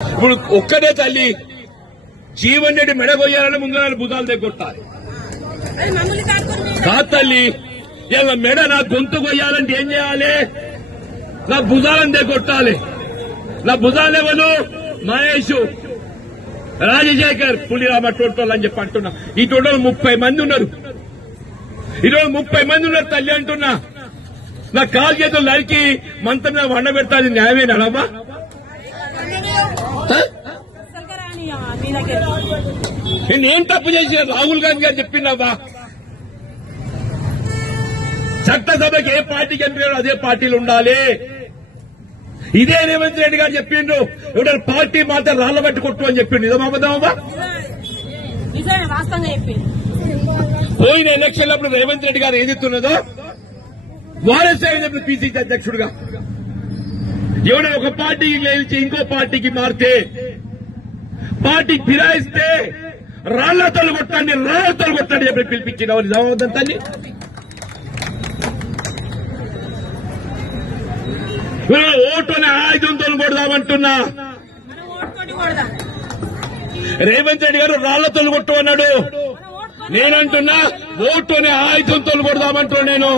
ఇప్పుడు ఒక్కడే తల్లి జీవన్ రెడ్డి మెడగొయ్యాలని ముందు భుజాలు దగ్గొట్టాలి కాదు తల్లి. ఇలా మెడ నా గొంతు కొయ్యాలంటే ఏం చేయాలి? నా భుజాలను దగ్గొట్టాలి. నా భుజాలు ఎవరు? మహేష్, రాజశేఖర్, పులిరామ టోటోలు అని చెప్పి అంటున్నా. ఈ టోటల్ 30 మంది ఉన్నారు. ఈరోజు 30 మంది ఉన్నారు తల్లి అంటున్నా. నా కాలు చేతులు నరికి మంత్రం మీద వండ పెడతాది న్యాయమేనాడమ్మా? నేనేం తప్పు చేసిన? రాహుల్ గాంధీ గారు చెప్పిందమ్మా, చట్టసభకి ఏ పార్టీకి ఎంపీ అదే పార్టీలు ఉండాలి. ఇదే రేవంత్ రెడ్డి గారు చెప్పిండ్రు. ఎవరైనా పార్టీ మాత్రం రాళ్ల బట్టి కొట్టు అని చెప్పిండు. నిజమాబద్దమ్మా? పోయిన ఎలక్షన్ అప్పుడు రేవంత్ రెడ్డి గారు ఏదిస్తున్నదో వారసాయి చెప్పిన పిసిసి అధ్యక్షుడుగా ఎవరైనా ఒక పార్టీకి గెలిచి ఇంకో పార్టీకి మారితే, పార్టీ ఫిరాయిస్తే రాళ్లతో కొట్టండి, రాళ్లతో కొట్టండి చెప్పి పిలిపించిన వాళ్ళు నిజామాబాద్ తల్లి. ఓటు అనే ఆయుధంతో కొడదామంటున్నా. రేవంత్ రెడ్డి గారు రాళ్లతో కొట్టు అన్నాడు. నేనంటున్నా ఓటు అనే ఆయుధంతో కొడదామంటున్నా. నేను